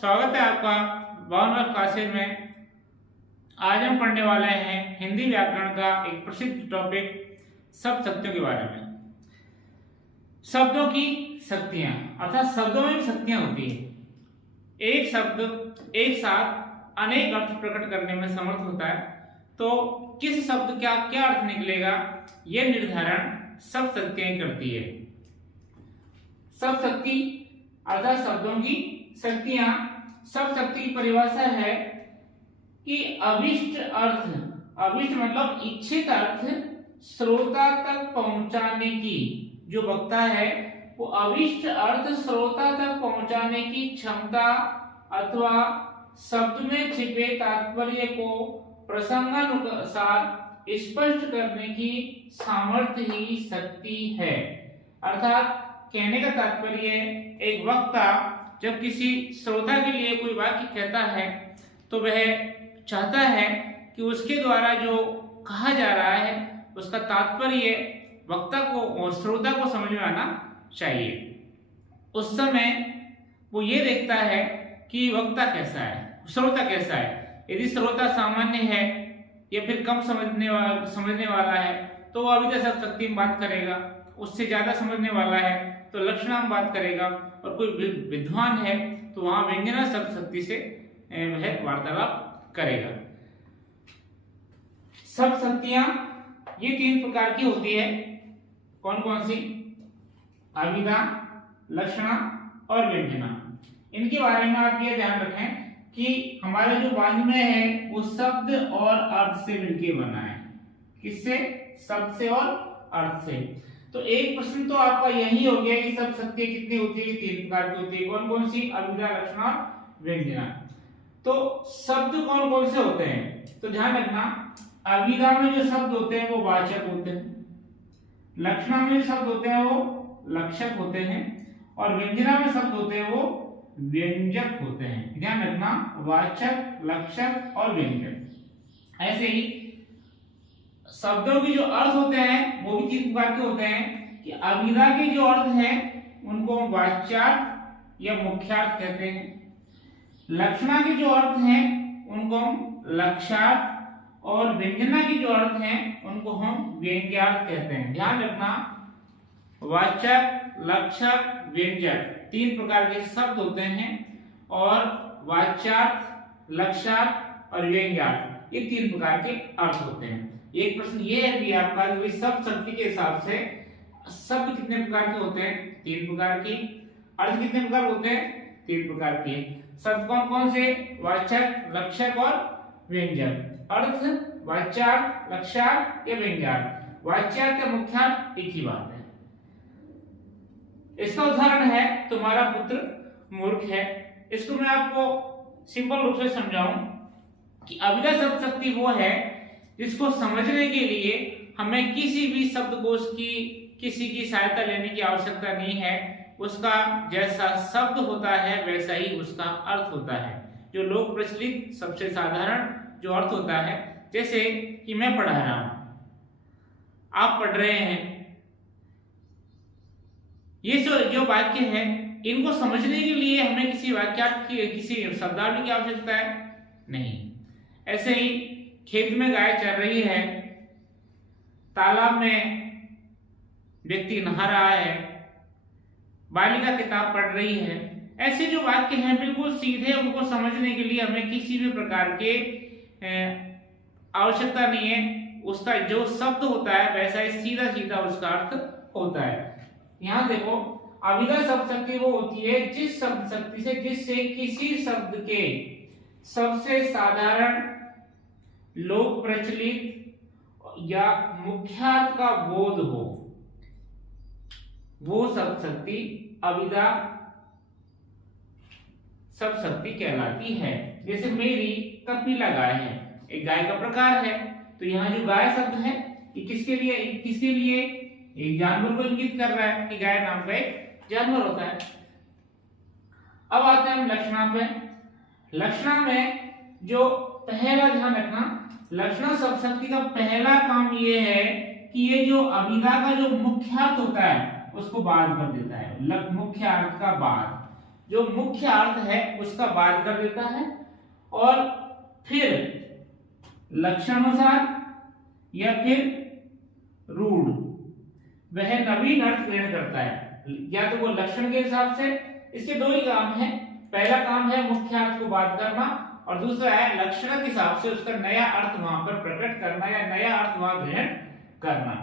स्वागत है आपका 52वें क्लासेज में। आज हम पढ़ने वाले हैं हिंदी व्याकरण का एक प्रसिद्ध टॉपिक शब्द शक्तियों के बारे में। शब्दों की शक्तियां अर्थात शब्दों में शक्तियां होती है। एक शब्द एक साथ अनेक अर्थ प्रकट करने में समर्थ होता है, तो किस शब्द का क्या अर्थ निकलेगा यह निर्धारण शब्द शक्तियां करती है। शब्द शक्ति अर्थात शब्दों की शक्तियां। शब्द शक्ति की परिभाषा है कि अभिष्ट अर्थ, अभिष्ट मतलब इच्छित अर्थ श्रोता तक पहुंचाने की, जो वक्ता है वो अभिष्ट अर्थ श्रोता तक पहुंचाने की क्षमता अथवा शब्द में छिपे तात्पर्य को प्रसंगानुसार स्पष्ट करने की सामर्थ्य ही शक्ति है। अर्थात कहने का तात्पर्य एक वक्ता जब किसी श्रोता के लिए कोई वाक्य कहता है तो वह चाहता है कि उसके द्वारा जो कहा जा रहा है उसका तात्पर्य वक्ता को और श्रोता को समझ में आना चाहिए। उस समय वो ये देखता है कि वक्ता कैसा है, श्रोता कैसा है। यदि श्रोता सामान्य है या फिर कम समझने वाला है तो वो अभी शब्द शक्ति में बात करेगा, उससे ज्यादा समझने वाला है तो लक्षणाम बात करेगा, और कोई विद्वान है तो वहां व्यंजना शब्द शक्ति से वह वार्तालाप करेगा। शब्द शक्तियां ये तीन प्रकार की होती है। कौन कौन सी? अभिधा, लक्षणा और व्यंजना। इनके बारे में आप ये ध्यान रखें कि हमारे जो वाङ्मय है वो शब्द और अर्थ से मिलकर बना है। किससे? शब्द से और अर्थ से। तो एक प्रश्न तो आपका यही हो गया कि शब्द शक्ति कितनी होती है? तीन प्रकार की होती है। कौन कौन सी? अभिधा, लक्षणा और व्यंजना। तो शब्द कौन कौन से होते हैं? तो ध्यान रखना, अभिधा में जो शब्द होते हैं वो वाचक होते हैं, लक्षणा में जो शब्द होते हैं वो लक्षक होते हैं, और व्यंजना में शब्द होते हैं वो व्यंजक होते हैं। ध्यान रखना, वाचक, लक्षक और व्यंजक। ऐसे ही शब्दों के जो अर्थ होते हैं वो भी तीन प्रकार के होते हैं कि अभिधा के जो अर्थ हैं उनको हम वाच्यार्थ या मुख्यार्थ कहते हैं, लक्षणा के जो अर्थ हैं उनको हम लक्षार्थ, और व्यंजना के जो अर्थ हैं उनको हम व्यंग्यार्थ कहते हैं। ध्यान रखना, वाचक, लक्षक, व्यंजक तीन प्रकार के शब्द होते हैं, और वाच्यार्थ, लक्षार्थ और व्यंग्यार्थ ये तीन प्रकार के अर्थ होते हैं। एक प्रश्न ये है कि आपका शब्द शक्ति के हिसाब से शब्द कितने प्रकार के होते हैं? तीन प्रकार के। अर्थ कितने प्रकार होते हैं? तीन प्रकार के। शब्द कौन कौन से? वाचक, लक्षक और व्यंजक। अर्थ वाच्यार्थ, लक्षार्थ या व्यंग्यार्थ। वाच्यार्थ या मुख्यार्थ एक ही बात है। इसका उदाहरण है तुम्हारा पुत्र मूर्ख है। इसको मैं आपको सिंपल रूप से समझाऊं कि अभिधा शब्द शक्ति वो है जिसको समझने के लिए हमें किसी भी शब्दकोश की किसी की सहायता लेने की आवश्यकता नहीं है। उसका जैसा शब्द होता है वैसा ही उसका अर्थ होता है। जो लोक प्रचलित सबसे साधारण जो अर्थ होता है, जैसे कि मैं पढ़ा रहा हूं, आप पढ़ रहे हैं, ये जो वाक्य है इनको समझने के लिए हमें किसी वाक्यार्थ की, किसी शब्दावली की आवश्यकता है नहीं। ऐसे ही खेत में गाय चर रही है, तालाब में व्यक्ति नहा रहा है, बालिका किताब पढ़ रही है। ऐसे जो वाक्य हैं बिल्कुल सीधे, उनको समझने के लिए हमें किसी भी प्रकार के आवश्यकता नहीं है। उसका जो शब्द होता है वैसा ही सीधा सीधा उसका अर्थ होता है। यहां देखो, अभिधा शब्द शक्ति वो होती है जिस शब्द शक्ति से, जिससे किसी शब्द के सबसे साधारण, लोक प्रचलित या मुख्यार्थ का बोध हो, वो शब्द शक्ति अभिधा शब्द शक्ति कहलाती है। जैसे मेरी कपिला गाय है, एक गाय का प्रकार है, तो यहाँ जो गाय शब्द है ये किसके लिए? एक जानवर को इंगित कर रहा है कि गाय नाम का एक जानवर होता है। अब आते हैं हम लक्षणा पे। लक्षणा में जो पहला, ध्यान रखना, लक्षणा शब्द शक्ति का पहला काम ये है कि ये जो अभिधा का जो मुख्यार्थ होता है उसको बाद कर देता है। मुख्यार्थ का बाद जो मुख्य अर्थ है उसका बाध कर देता है और फिर लक्षणानुसार या फिर रूढ़ वह नवीन अर्थ ग्रहण करता है। या तो वो लक्षण के हिसाब से, इसके दो ही काम है, पहला काम है मुख्य अर्थ को बाध करना और दूसरा है लक्षण के हिसाब से उसका नया अर्थ वहां पर प्रकट करना या नया अर्थ वहां ग्रहण करना।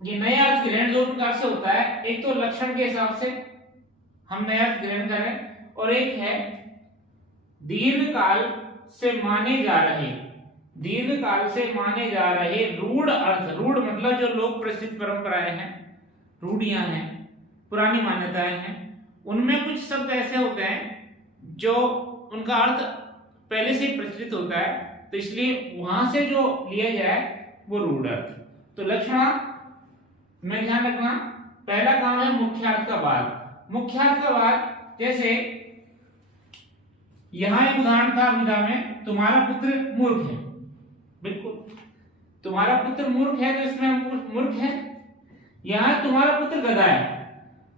ये नया अर्थ ग्रहण दो प्रकार से होता है, एक तो लक्षण के हिसाब से हम नया अर्थ ग्रहण करें और एक है दीर्घ काल से माने जा रहे रूढ़ अर्थ। रूढ़ मतलब जो लोक प्रसिद्ध परंपराएं हैं, रूढ़ियां हैं, पुरानी मान्यताएं हैं, उनमें कुछ शब्द ऐसे होते हैं जो उनका अर्थ पहले से ही प्रचलित होता है, तो इसलिए वहां से जो लिया जाए वो रूढ़ अर्थ। तो लक्षण में ध्यान रखना, पहला काम है मुख्यार्थ का बाध। मुख्यार्थ का बाध जैसे यहां एक उदाहरण था अभिधा में, तुम्हारा पुत्र मूर्ख है। बिल्कुल, तुम्हारा पुत्र मूर्ख है, तो इसमें हम मूर्ख है। यहां तुम्हारा पुत्र गधा है।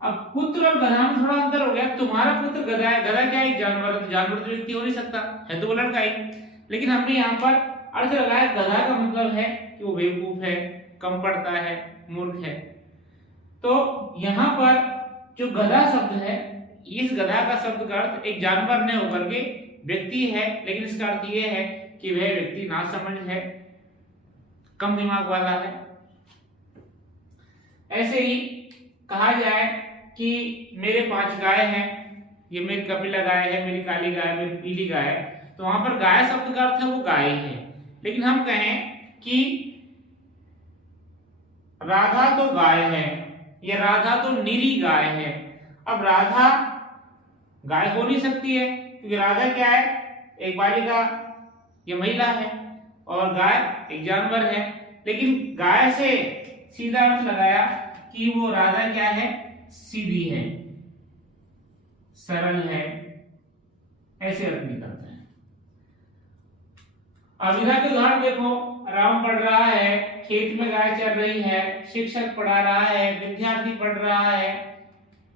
अब पुत्र और गधा में थोड़ा अंतर हो गया। तुम्हारा पुत्र गधा है, गधा क्या है? जानवर। जानवर तो व्यक्ति हो नहीं सकता है, तो वो लड़का ही। लेकिन हमने यहाँ पर अर्थ लगाया, गधा का मतलब है कि वो बेवकूफ है, कम पढ़ता है, मूर्ख है। तो यहाँ पर जो गधा शब्द है, इस गधा का शब्द का अर्थ एक जानवर ने होकर के व्यक्ति है, लेकिन इसका अर्थ यह है कि वह व्यक्ति नासमझ है, कम दिमाग वाला है। ऐसे ही कहा जाए कि मेरे 5 गाय हैं, ये मेरी कपिला गाय है, मेरी काली गाय, मेरी पीली गाय है, तो वहां पर गाय शब्द का अर्थ है वो गाय है। लेकिन हम कहें कि राधा तो गाय है या राधा तो निरी गाय है। अब राधा गाय हो नहीं सकती है, क्योंकि राधा क्या है? एक बालिका या महिला है और गाय एक जानवर है। लेकिन गाय से सीधा अर्थ लगाया कि वो राधा क्या है? सीधी है, सरल है, ऐसे अर्थ निकलते हैं। अभिधा के उदाहरण देखो, राम पढ़ रहा है, खेत में गाय चल रही है, शिक्षक पढ़ा रहा है, विद्यार्थी पढ़ रहा है।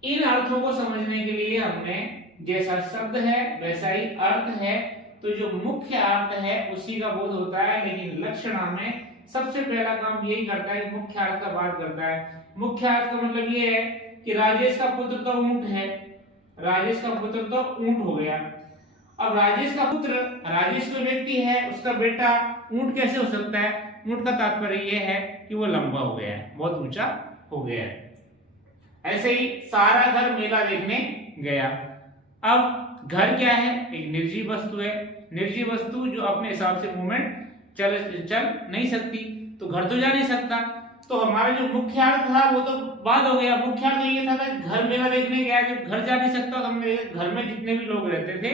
इन अर्थों को समझने के लिए हमने जैसा शब्द है वैसा ही अर्थ है, तो जो मुख्य अर्थ है उसी का बोध होता है। लेकिन लक्षणा में सबसे पहला काम यही करता है, मुख्य अर्थ का बात करता है। मुख्य अर्थ का मतलब ये है कि राजेश का पुत्र तो ऊंट है, राजेश का पुत्र तो ऊंट हो गया। अब राजेश का पुत्र, राजेश तो व्यक्ति है, उसका बेटा ऊंट कैसे हो सकता है? ऊंट का तात्पर्य यह है कि वो लंबा हो गया है, बहुत ऊंचा हो गया है। ऐसे ही सारा घर मेला देखने गया। अब घर क्या है? एक निर्जीव वस्तु है। निर्जीव वस्तु जो अपने हिसाब से मूवमेंट चल नहीं सकती, तो घर तो जा नहीं सकता। तो हमारा जो मुख्य अर्थ था वो तो बात हो गया। मुख्य अर्थ ये था कि घर मेला देखने गया। जब घर जा नहीं सकता तो हमने घर में जितने भी लोग रहते थे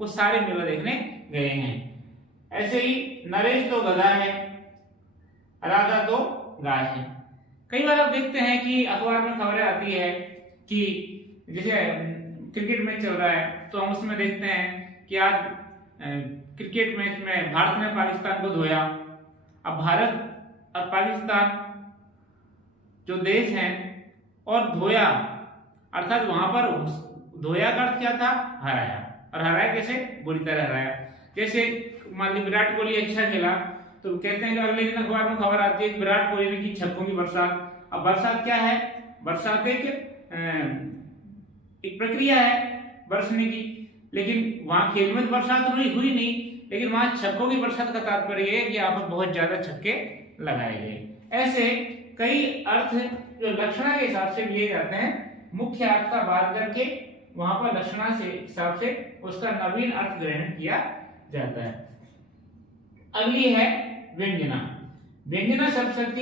वो सारे मेला देखने गए हैं। ऐसे ही नरेश तो गधा है, राधा तो गाय है। कई बार आप देखते हैं कि अखबार में खबरें आती है कि जैसे क्रिकेट मैच चल रहा है, तो हम उसमें देखते हैं कि आज क्रिकेट मैच में भारत ने पाकिस्तान को धोया। अब भारत और पाकिस्तान जो देश हैं और धोया, अर्थात वहां पर धोया का अर्थ क्या था? हराया। और हराया कैसे? बुरी तरह हराया। जैसे मान ली विराट कोहली अच्छा खेला, तो कहते हैं कि अगले दिन अखबार में खबर आती है कि विराट कोहली ने की छक्कों की बरसात। अब बरसात क्या है? बरसात एक प्रक्रिया है बरसने की, लेकिन वहां खेल में बरसात हुई नहीं, लेकिन वहां छक्कों की बरसात का तात्पर्य है कि यहाँ पर बहुत ज्यादा छक्के लगाए गए। ऐसे कई अर्थ जो लक्षणा के हिसाब से लिए जाते हैं, मुख्य अर्थ का बात करके वहां पर लक्षणा से हिसाब से उसका नवीन अर्थ ग्रहण किया जाता है। अगली है व्यंजना। व्यंजना शब्द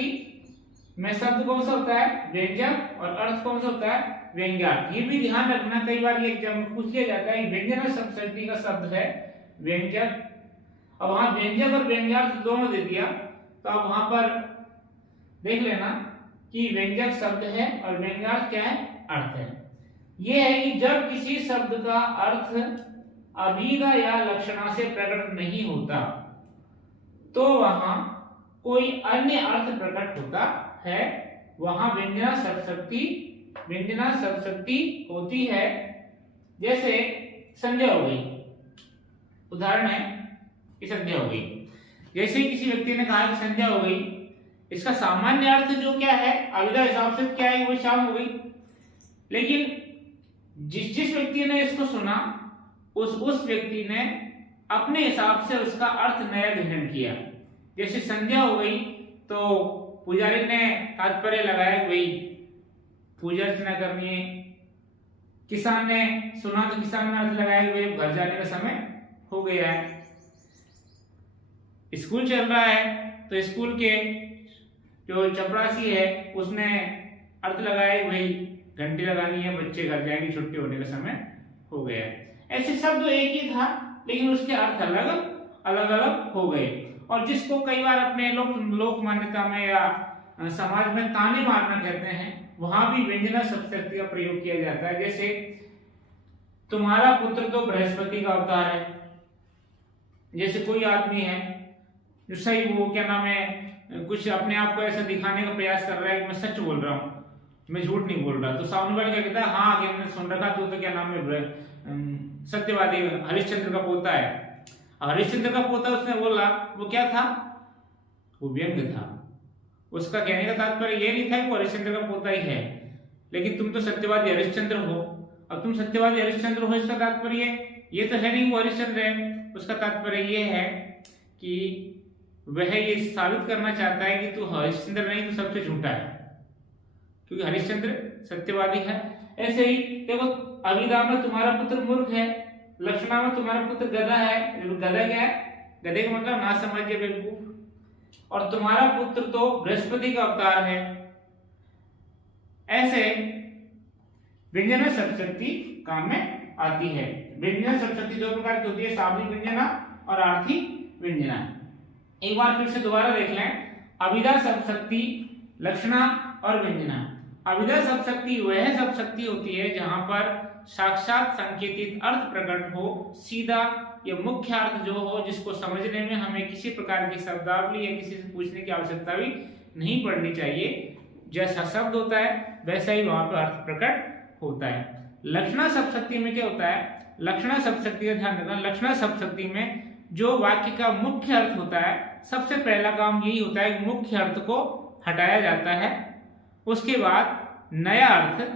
में शब्द कौन सा होता है? व्यंजक। और अर्थ कौन सा होता है? व्यंग्यार्थ। ये भी ध्यान रखना, कई बार ये एग्जाम में पूछ लिया जाता है। व्यंजना शब्द का शब्द है व्यंजक। अब वहां व्यंजक और व्यंग्यार्थ दोनों दे दिया, तो अब वहां पर देख लेना कि व्यंजक शब्द है और व्यंग्यार्थ क्या है? अर्थ है। यह है कि जब किसी शब्द का अर्थ अभिधा या लक्षणा से प्रकट नहीं होता तो वहां कोई अन्य अर्थ प्रकट होता है, वहां व्यंजना शब्द व्यंजना सप्तशती होती है। जैसे संध्या हो गई, उदाहरण है कि संध्या हो गई। जैसे किसी व्यक्ति ने कहा कि संध्या हो गई, इसका सामान्य अर्थ जो क्या है, अविदा हिसाब से क्या है, वो शाम हो गई। लेकिन जिस व्यक्ति ने इसको सुना, उस व्यक्ति ने अपने हिसाब से उसका अर्थ नया ग्रहण किया। जैसे संध्या हो गई तो पुजारी ने तात्पर्य लगाया कि भाई पूजा अर्चना करनी है। किसान ने सुना तो किसान ने अर्थ लगाया कि भाई घर जाने का समय हो गया है। स्कूल चल रहा है तो स्कूल के जो चपरासी है उसने अर्थ लगाया कि भाई घंटी लगानी है, बच्चे घर जाएंगे, छुट्टी होने का समय हो गया है। ऐसे शब्द एक ही था लेकिन उसके अर्थ अलग अलग हो गए। और जिसको कई बार अपने लोक मान्यता में या समाज में ताने मारना कहते हैं, वहां भी व्यंजना सप्तशती का प्रयोग किया जाता है। जैसे तुम्हारा पुत्र तो बृहस्पति का अवतार है। जैसे कोई आदमी है जो सही, वो क्या नाम है, कुछ अपने आप को ऐसा दिखाने का प्रयास कर रहा है कि मैं सच बोल रहा हूँ, मैं झूठ नहीं बोल रहा, तो सामने वाले क्या कहता है, हाँ कि हमने सुन रखा, तो क्या नाम है, सत्यवादी हरिश्चंद्र का पोता है। हरिश्चंद्र का पोता उसने बोला, वो क्या था, वो व्यंग्य था। उसका कहने का तात्पर्य ये नहीं था कि वो हरिश्चंद्र का पोता ही है, लेकिन तुम तो सत्यवादी हरिश्चंद्र हो। अब तुम सत्यवादी हरिश्चंद्र हो, इसका तात्पर्य ये तो है नहीं वो हरिश्चंद्र है। उसका तात्पर्य ये है कि वह ये साबित करना चाहता है कि तू हरिश्चंद्र नहीं तो सबसे झूठा है, क्योंकि हरिश्चंद्र सत्यवादी है। ऐसे ही देखो, अभिधा में तुम्हारा पुत्र मूर्ख है, लक्षणा में तुम्हारा पुत्र गधा है। गधा क्या है, गधे का मतलब ना समझिए बेवकूफ। और तुम्हारा पुत्र तो बृहस्पति का अवतार है। ऐसे व्यंजना सप्तशती काम में आती है। व्यंजना सप्तशती दो प्रकार की होती है, शाब्दिक व्यंजना और आर्थिक व्यंजना। एक बार फिर से दोबारा देख लें, अभिधा सप्तशती, लक्षणा और व्यंजना। अभिधा सप्तशती वह सप्तशती होती है जहां पर साक्षात संकेतित अर्थ प्रकट हो, सीधा या मुख्य अर्थ जो हो, जिसको समझने में हमें किसी प्रकार की शब्दावली या किसी से पूछने की आवश्यकता भी नहीं पड़नी चाहिए। जैसा शब्द होता है वैसा ही वहां पर अर्थ प्रकट होता है। लक्षणा सप्तशती में क्या होता है, लक्षणा सप्तशती का ध्यान रखना, लक्षणा सप्तशती में जो वाक्य का मुख्य अर्थ होता है, सबसे पहला काम यही होता है कि मुख्य अर्थ को हटाया जाता है। उसके बाद नया अर्थ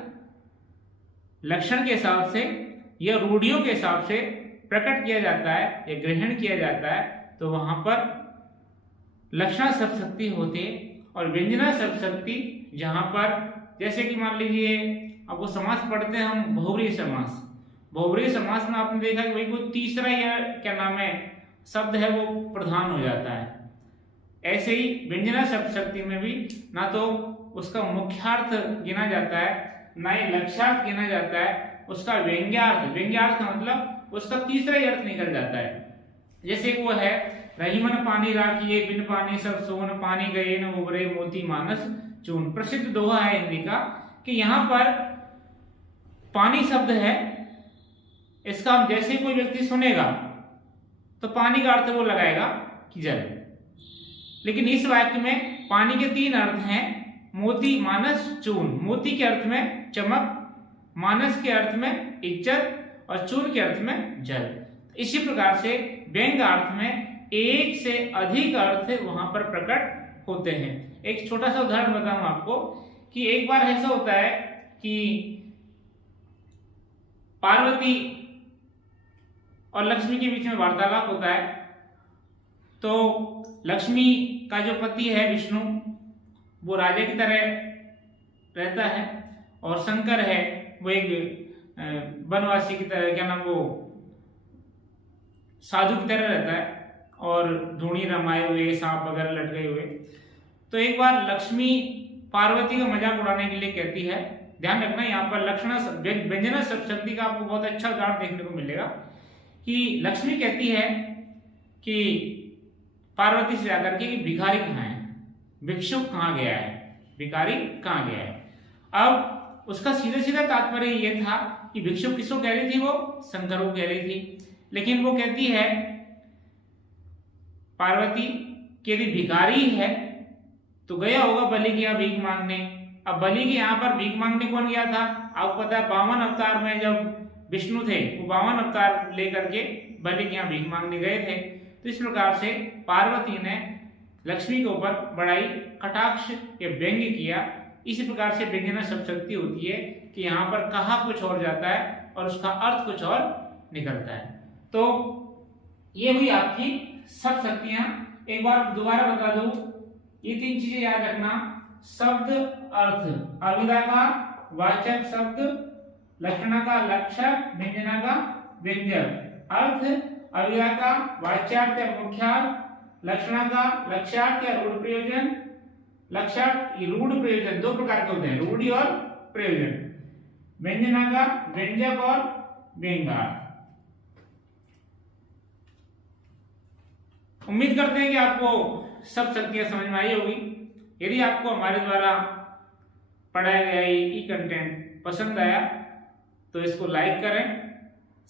लक्षण के हिसाब से या रूढ़ियों के हिसाब से प्रकट किया जाता है या ग्रहण किया जाता है, तो वहां पर लक्षणा सप्तशती होते हैं। और व्यंजना सप्तशती जहां पर, जैसे कि मान लीजिए अब वो समास पढ़ते हैं हम, बहुव्रीहि समास। बहुव्रीहि समास में आपने देखा कि भाई कोई तीसरा या क्या नाम है शब्द है वो प्रधान हो जाता है। ऐसे ही व्यंजना सप्तशती में भी ना तो उसका मुख्यार्थ गिना जाता है, ना ही लक्ष्यार्थ गिना जाता है, उसका व्यंग्यार्थ, व्यंग्यार्थ मतलब उसका तीसरा ही अर्थ निकल जाता है। जैसे वो है, रहीमन पानी राखिए बिन पानी सब सोन, पानी गए न उबरे मोती मानस चून। प्रसिद्ध दोहा है हिंदी का कि यहाँ पर पानी शब्द है, इसका हम जैसे कोई व्यक्ति सुनेगा तो पानी का अर्थ वो लगाएगा कि जल। लेकिन इस वाक्य में पानी के तीन अर्थ हैं, मोती मानस चून। मोती के अर्थ में चमक, मानस के अर्थ में इज्जत और चून के अर्थ में जल। इसी प्रकार से व्यंग्य अर्थ में एक से अधिक अर्थ वहां पर प्रकट होते हैं। एक छोटा सा उदाहरण बताऊं आपको कि एक बार ऐसा होता है कि पार्वती और लक्ष्मी के बीच में वार्तालाप होता है। तो लक्ष्मी का जो पति है विष्णु, वो राजा की तरह रहता है, और शंकर है वो एक वनवासी की तरह, क्या नाम, वो साधु की तरह रहता है और धूणी रमाए हुए, सांप वगैरह लटके हुए। तो एक बार लक्ष्मी पार्वती का मजाक उड़ाने के लिए कहती है, ध्यान रखना यहाँ पर लक्षणा व्यंजना सप्तशती का आपको बहुत अच्छा उदाहरण देखने को मिलेगा कि लक्ष्मी कहती है कि पार्वती से जाकर के कि भिखारी कहाँ है, भिक्षुक कहाँ गया है, भिखारी कहाँ गया है। अब उसका सीधा सीधा तात्पर्य ये था कि भिक्षुक किसको कह रही थी, वो शंकर को कह रही थी। लेकिन वो कहती है पार्वती कि यदि भिखारी है तो गया होगा बलि की भीख मांगने। अब बलि के यहाँ पर भीख मांगने कौन गया था? आपको पता है 52 अवतार में जब विष्णु थे वो 52 अवतार लेकर के बलि के यहाँ भीख मांगने गए थे। तो इस प्रकार से पार्वती ने लक्ष्मी के ऊपर बड़ाई कटाक्ष या व्यंग्य किया। इसी प्रकार से व्यंजना शब्द शक्ति होती है कि यहाँ पर कहा कुछ और जाता है और उसका अर्थ कुछ और निकलता है। तो ये हुई आपकी शब्द शक्तियां। एक बार दोबारा बता दूं, ये 3 चीजें याद रखना। शब्द अर्थ, अविदा का वाचक शब्द, लक्षणा का लक्षक, व्यंजना का व्यंजक। अर्थ अविदा का वाच्यार्थ या मुख्यार्थ, लक्षणा का लक्ष्यार्थ या रूढ़ प्रयोजन। लक्ष्यार्थ रूढ़ प्रयोजन 2 प्रकार के होते हैं, रूढ़ि और प्रयोजन। व्यंजना का व्यंजक और व्यंग्यार्थ। उम्मीद करते हैं कि आपको सब शक्तियां समझ में आई होगी। यदि आपको हमारे द्वारा पढ़ाया गया ई कंटेंट पसंद आया तो इसको लाइक करें,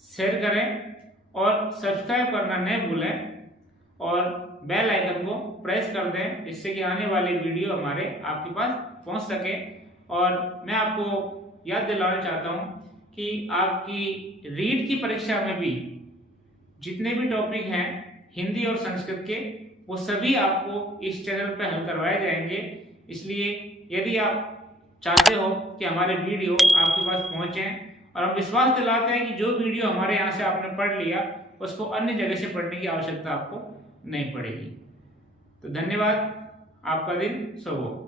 शेयर करें और सब्सक्राइब करना नहीं भूलें और बेल आइकन को प्रेस कर दें, जिससे कि आने वाले वीडियो हमारे आपके पास पहुंच सके। और मैं आपको याद दिलाना चाहता हूं कि आपकी रीट की परीक्षा में भी जितने भी टॉपिक हैं हिंदी और संस्कृत के, वो सभी आपको इस चैनल पर हल करवाए जाएंगे। इसलिए यदि आप चाहते हो कि हमारे वीडियो आपके पास पहुंचे, और हम विश्वास दिलाते हैं कि जो वीडियो हमारे यहाँ से आपने पढ़ लिया उसको अन्य जगह से पढ़ने की आवश्यकता आपको नहीं पड़ेगी। तो धन्यवाद, आपका दिन शुभ हो।